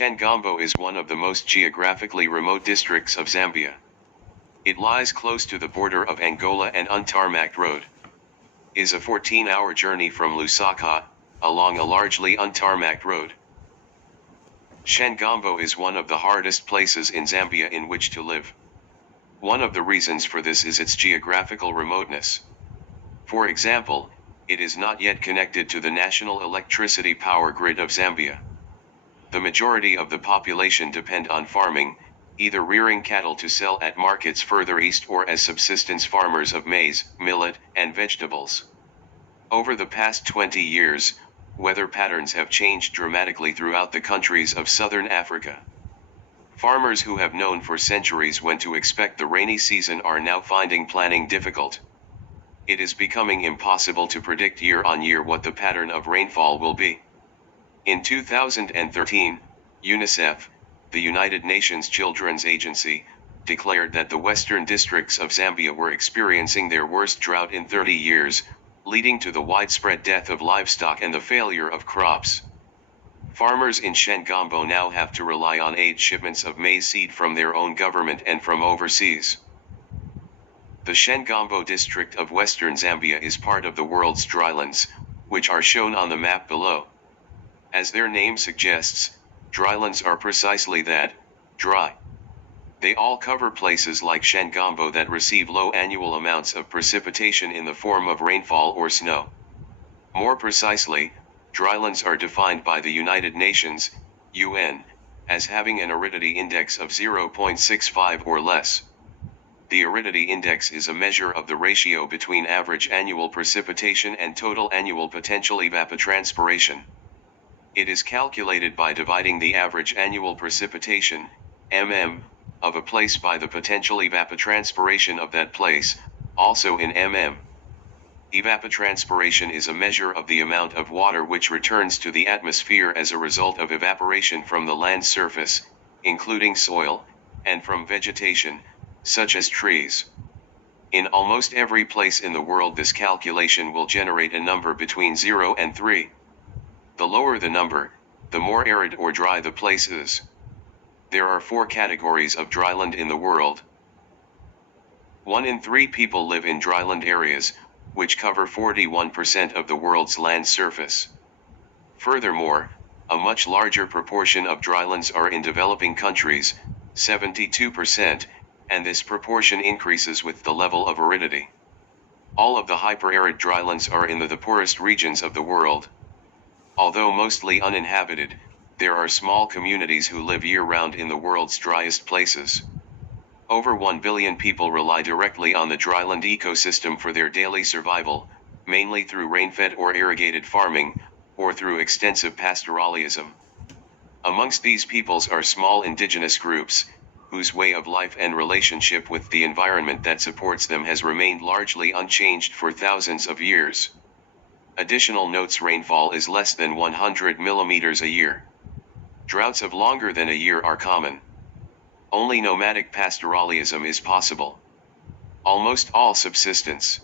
Shangambo is one of the most geographically remote districts of Zambia. It lies close to the border of Angola and untarmacked road. Is a 14-hour journey from Lusaka, along a largely untarmacked road. Shangambo is one of the hardest places in Zambia in which to live. One of the reasons for this is its geographical remoteness. For example, it is not yet connected to the national electricity power grid of Zambia. The majority of the population depend on farming, either rearing cattle to sell at markets further east or as subsistence farmers of maize, millet, and vegetables. Over the past 20 years, weather patterns have changed dramatically throughout the countries of southern Africa. Farmers who have known for centuries when to expect the rainy season are now finding planning difficult. It is becoming impossible to predict year on year what the pattern of rainfall will be. In 2013, UNICEF, the United Nations Children's Agency, declared that the western districts of Zambia were experiencing their worst drought in 30 years, leading to the widespread death of livestock and the failure of crops. Farmers in Shangambo now have to rely on aid shipments of maize seed from their own government and from overseas. The Shangambo district of western Zambia is part of the world's drylands, which are shown on the map below. As their name suggests, drylands are precisely that, dry. They all cover places like Shangambo that receive low annual amounts of precipitation in the form of rainfall or snow. More precisely, drylands are defined by the United Nations, UN, as having an aridity index of 0.65 or less. The aridity index is a measure of the ratio between average annual precipitation and total annual potential evapotranspiration. It is calculated by dividing the average annual precipitation, mm, of a place by the potential evapotranspiration of that place, also in mm. Evapotranspiration is a measure of the amount of water which returns to the atmosphere as a result of evaporation from the land surface, including soil, and from vegetation, such as trees. In almost every place in the world this calculation will generate a number between 0 and 3. The lower the number, the more arid or dry the place is. There are 4 categories of dryland in the world. 1 in 3 people live in dryland areas, which cover 41% of the world's land surface. Furthermore, a much larger proportion of drylands are in developing countries, 72%, and this proportion increases with the level of aridity. All of the hyper-arid drylands are in the poorest regions of the world. Although mostly uninhabited, there are small communities who live year-round in the world's driest places. Over 1 billion people rely directly on the dryland ecosystem for their daily survival, mainly through rain-fed or irrigated farming, or through extensive pastoralism. Amongst these peoples are small indigenous groups, whose way of life and relationship with the environment that supports them has remained largely unchanged for thousands of years. Additional notes: rainfall is less than 100 millimeters a year. Droughts of longer than a year are common. Only nomadic pastoralism is possible. Almost all subsistence.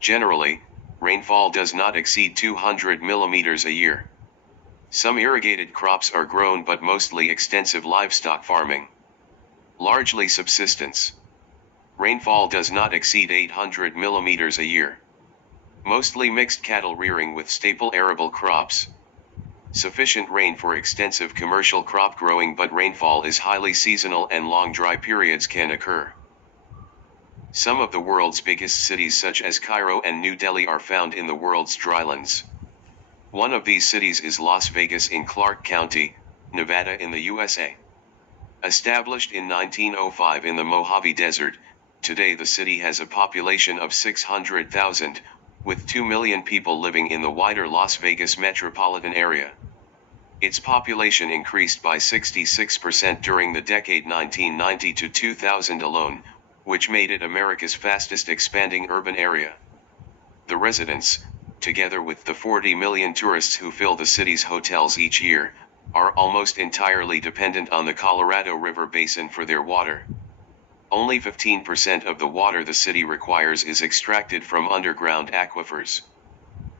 Generally, rainfall does not exceed 200 millimeters a year. Some irrigated crops are grown but mostly extensive livestock farming. Largely subsistence. Rainfall does not exceed 800 millimeters a year. Mostly mixed cattle rearing with staple arable crops. Sufficient rain for extensive commercial crop growing, but rainfall is highly seasonal and long dry periods can occur. Some of the world's biggest cities such as Cairo and New Delhi are found in the world's drylands. One of these cities is Las Vegas in Clark County, Nevada in the USA. Established in 1905 in the Mojave Desert, today the city has a population of 600,000, with 2 million people living in the wider Las Vegas metropolitan area. Its population increased by 66% during the decade 1990 to 2000 alone, which made it America's fastest expanding urban area. The residents, together with the 40 million tourists who fill the city's hotels each year, are almost entirely dependent on the Colorado River basin for their water. Only 15% of the water the city requires is extracted from underground aquifers.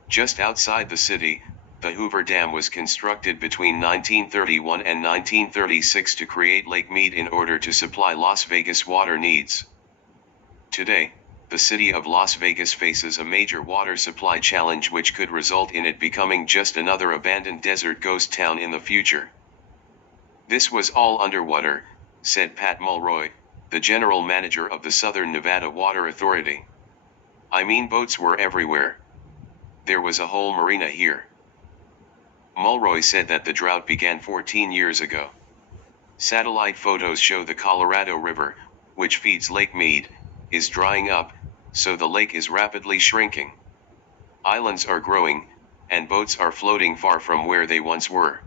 Just outside the city, The Hoover Dam was constructed between 1931 and 1936 to create Lake Mead in order to supply Las Vegas water needs. Today, the city of Las Vegas faces a major water supply challenge which could result in it becoming just another abandoned desert ghost town in the future. "This was all underwater," said Pat Mulroy, the general manager of the Southern Nevada Water Authority. "I mean, boats were everywhere. There was a whole marina here." Mulroy said that the drought began 14 years ago. Satellite photos show the Colorado River, which feeds Lake Mead, is drying up, so the lake is rapidly shrinking. Islands are growing, and boats are floating far from where they once were.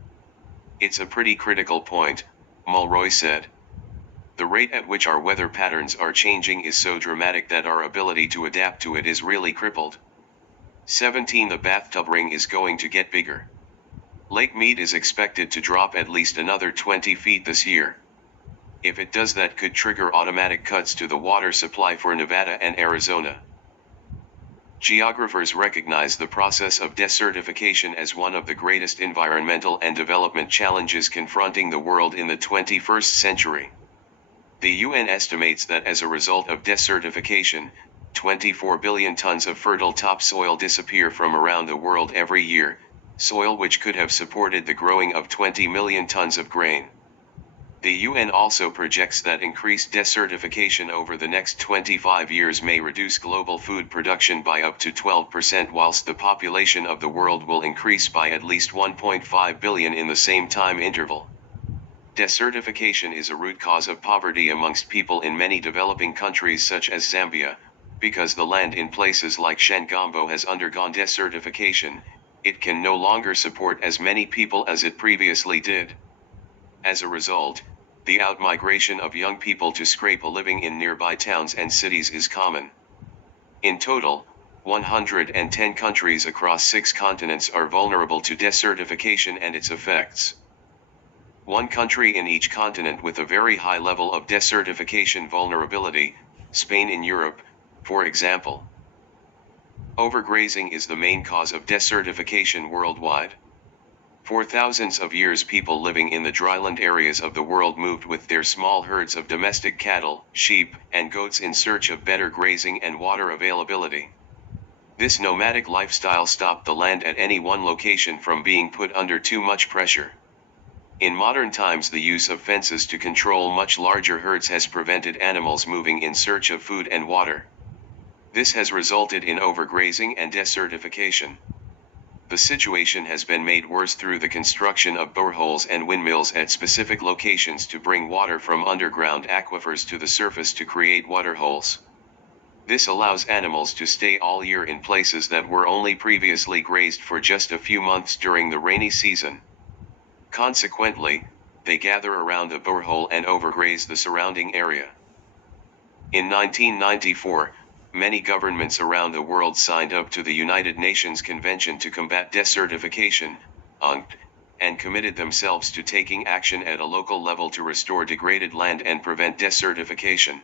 "It's a pretty critical point," Mulroy said. "The rate at which our weather patterns are changing is so dramatic that our ability to adapt to it is really crippled." 17 The bathtub ring is going to get bigger. Lake Mead is expected to drop at least another 20 feet this year. If it does, that could trigger automatic cuts to the water supply for Nevada and Arizona. Geographers recognize the process of desertification as one of the greatest environmental and development challenges confronting the world in the 21st century. The UN estimates that as a result of desertification, 24 billion tons of fertile topsoil disappear from around the world every year, soil which could have supported the growing of 20 million tons of grain. The UN also projects that increased desertification over the next 25 years may reduce global food production by up to 12%, whilst the population of the world will increase by at least 1.5 billion in the same time interval. Desertification is a root cause of poverty amongst people in many developing countries such as Zambia. Because the land in places like Shangambo has undergone desertification, it can no longer support as many people as it previously did. As a result, the outmigration of young people to scrape a living in nearby towns and cities is common. In total, 110 countries across 6 continents are vulnerable to desertification and its effects. One country in each continent with a very high level of desertification vulnerability, Spain in Europe, for example. Overgrazing is the main cause of desertification worldwide. For thousands of years, people living in the dryland areas of the world moved with their small herds of domestic cattle, sheep, and goats in search of better grazing and water availability. This nomadic lifestyle stopped the land at any one location from being put under too much pressure. In modern times, the use of fences to control much larger herds has prevented animals moving in search of food and water. This has resulted in overgrazing and desertification. The situation has been made worse through the construction of boreholes and windmills at specific locations to bring water from underground aquifers to the surface to create waterholes. This allows animals to stay all year in places that were only previously grazed for just a few months during the rainy season. Consequently, they gather around the borehole and overgraze the surrounding area. In 1994, many governments around the world signed up to the United Nations Convention to Combat Desertification, UNCTAD, and committed themselves to taking action at a local level to restore degraded land and prevent desertification.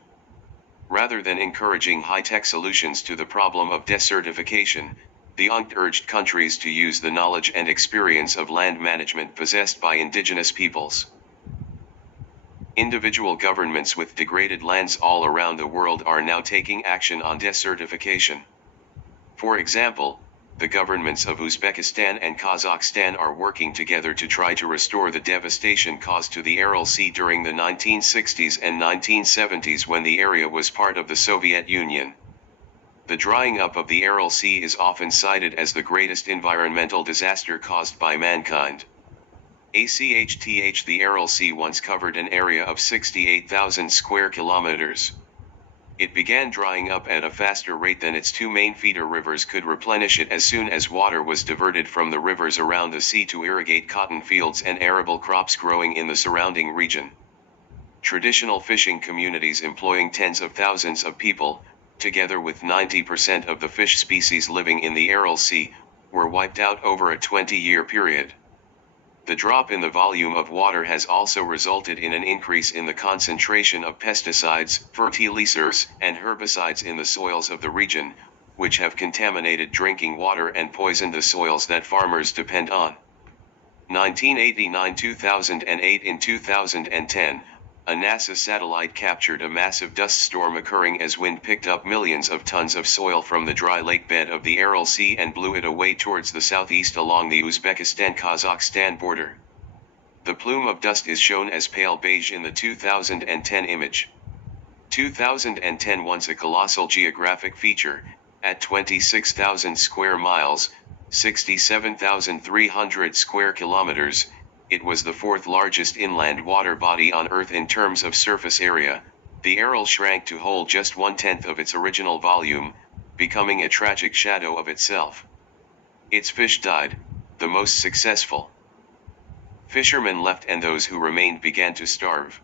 Rather than encouraging high-tech solutions to the problem of desertification, the UNCTAD urged countries to use the knowledge and experience of land management possessed by indigenous peoples. Individual governments with degraded lands all around the world are now taking action on desertification. For example, the governments of Uzbekistan and Kazakhstan are working together to try to restore the devastation caused to the Aral Sea during the 1960s and 1970s when the area was part of the Soviet Union. The drying up of the Aral Sea is often cited as the greatest environmental disaster caused by mankind. The Aral Sea once covered an area of 68,000 square kilometers. It began drying up at a faster rate than its 2 main feeder rivers could replenish it as soon as water was diverted from the rivers around the sea to irrigate cotton fields and arable crops growing in the surrounding region. Traditional fishing communities employing tens of thousands of people, together with 90% of the fish species living in the Aral Sea, were wiped out over a 20-year period. The drop in the volume of water has also resulted in an increase in the concentration of pesticides, fertilizers, and herbicides in the soils of the region, which have contaminated drinking water and poisoned the soils that farmers depend on. 1989, 2008. In 2010, a NASA satellite captured a massive dust storm occurring as wind picked up millions of tons of soil from the dry lake bed of the Aral Sea and blew it away towards the southeast along the Uzbekistan-Kazakhstan border. The plume of dust is shown as pale beige in the 2010 image. 2010 once a colossal geographic feature, at 26,000 square miles, 67,300 square kilometers, it was the fourth largest inland water body on Earth in terms of surface area. The Aral shrank to hold just 1/10 of its original volume, becoming a tragic shadow of itself. Its fish died, the most successful. Fishermen left and those who remained began to starve.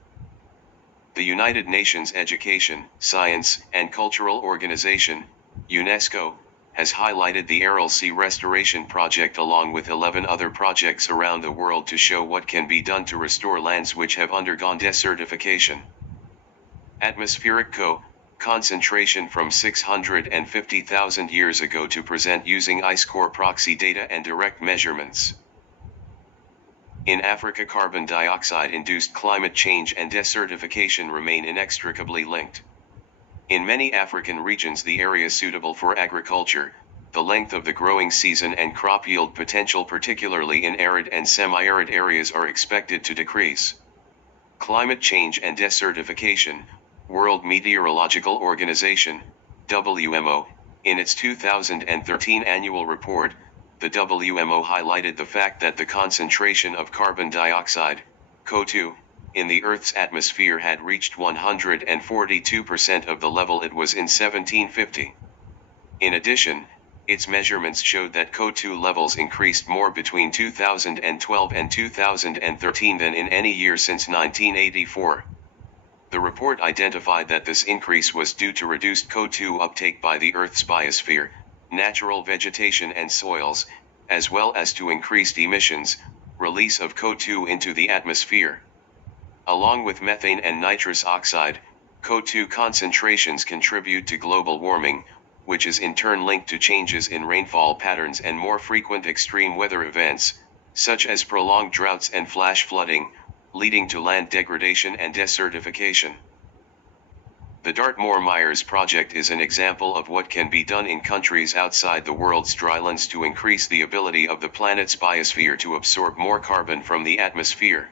The United Nations Education, Science, and Cultural Organization, UNESCO, has highlighted the Aral Sea Restoration Project along with 11 other projects around the world to show what can be done to restore lands which have undergone desertification. Atmospheric concentration from 650,000 years ago to present using ice core proxy data and direct measurements. In Africa, carbon dioxide-induced climate change and desertification remain inextricably linked. In many African regions, the area suitable for agriculture, the length of the growing season and crop yield potential, particularly in arid and semi-arid areas, are expected to decrease. Climate change and desertification. World Meteorological Organization, WMO, in its 2013 annual report, the WMO highlighted the fact that the concentration of carbon dioxide, CO2, in the Earth's atmosphere had reached 142% of the level it was in 1750. In addition, its measurements showed that CO2 levels increased more between 2012 and 2013 than in any year since 1984. The report identified that this increase was due to reduced CO2 uptake by the Earth's biosphere, natural vegetation and soils, as well as to increased emissions, release of CO2 into the atmosphere. Along with methane and nitrous oxide, CO2 concentrations contribute to global warming, which is in turn linked to changes in rainfall patterns and more frequent extreme weather events, such as prolonged droughts and flash flooding, leading to land degradation and desertification. The Dartmoor-Myers project is an example of what can be done in countries outside the world's drylands to increase the ability of the planet's biosphere to absorb more carbon from the atmosphere.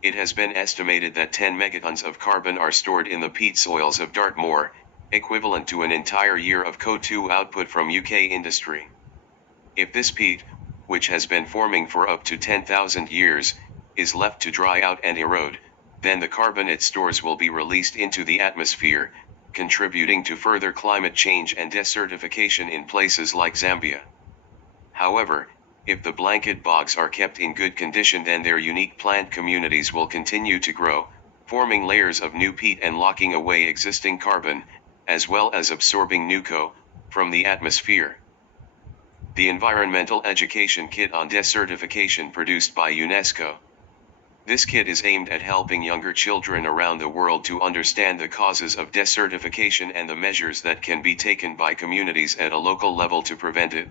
It has been estimated that 10 megatons of carbon are stored in the peat soils of Dartmoor, equivalent to an entire year of CO2 output from UK industry. If this peat, which has been forming for up to 10,000 years, is left to dry out and erode, then the carbon it stores will be released into the atmosphere, contributing to further climate change and desertification in places like Zambia. However, if the blanket bogs are kept in good condition, then their unique plant communities will continue to grow, forming layers of new peat and locking away existing carbon, as well as absorbing new CO from the atmosphere. The Environmental Education Kit on Desertification, produced by UNESCO. This kit is aimed at helping younger children around the world to understand the causes of desertification and the measures that can be taken by communities at a local level to prevent it.